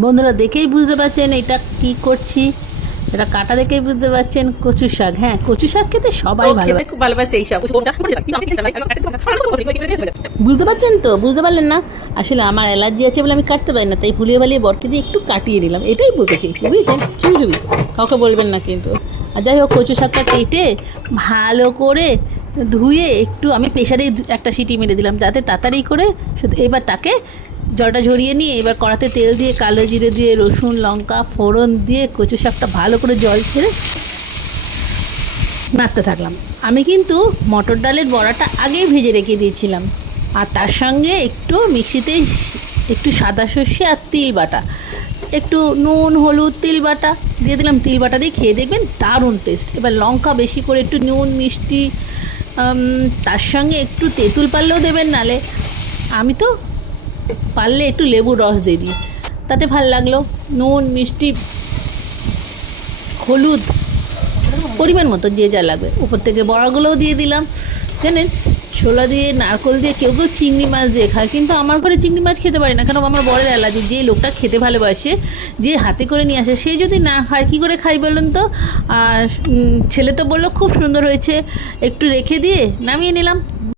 বন্ধুরা দেখেই বুঝতে পারছেন এটা কি করছি। এটা কাটা দেখেই বুঝতে পারছেন কচু শাক। হ্যাঁ, কচু শাক খেতে সবাই ভালোবাসে। খুব ভালোবাসে এইসব। বুঝতে পারছেন তো? বুঝতে পারলেন না? আসলে আমার অ্যালার্জি আছে বলে আমি কাটতে পারি না, তাই ভুলিয়ে ভালিয়ে বরকে দিয়ে একটু কাটিয়ে নিলাম, এটাই বলতে চেয়েছি। বুঝেছেন? চুপি চুপি, কাউকে বলবেন না কিন্তু। আর যাই হোক, কচু শাকটা কেটে ভালো করে ধুয়ে একটু আমি প্রেশারে একটা সিটি মেরে দিলাম যাতে তাড়াতাড়ি করে শুধু। এবার তাকে জলটা ঝরিয়ে নিয়ে এবার কড়াতে তেল দিয়ে কালো জিরে দিয়ে রসুন লঙ্কা ফোড়ন দিয়ে কচু শাকটা ভালো করে জল ছেড়ে নাড়তে থাকলাম। আমি কিন্তু মটর ডালের বড়াটা আগেই ভেজে রেখে দিয়েছিলাম, আর তার সঙ্গে একটু মিক্সিতে একটু সাদা সর্ষে আর তিল বাটা, একটু নুন হলুদ তিল বাটা দিয়ে দিলাম। তিল বাটা দিয়ে খেয়ে দেখবেন দারুণ টেস্ট। এবার লঙ্কা বেশি করে একটু নুন মিষ্টি, তার সঙ্গে একটু তেঁতুল পারলেও দেবেন, নালে আমি তো পারলে একটু লেবুর রস দিয়ে দিই, তাতে ভাল লাগলো। নুন মিষ্টি হলুদ পরিমাণ মতো যে যা লাগবে, উপর থেকে বড়াগুলোও দিয়ে দিলাম। জানেন, ছোলা দিয়ে নারকোল দিয়ে কেউ কেউ চিংড়ি মাছ দিয়ে খায়, কিন্তু আমার ঘরে চিংড়ি মাছ খেতে পারি না, কারণ আমার বরের অ্যালার্জি। যে লোকটা খেতে ভালোবাসে, যে হাতে করে নিয়ে আসে, সে যদি না খায় কী করে খাই বলুন তো? আর ছেলে তো বললো খুব সুন্দর হয়েছে, একটু রেখে দিয়ে নামিয়ে নিলাম।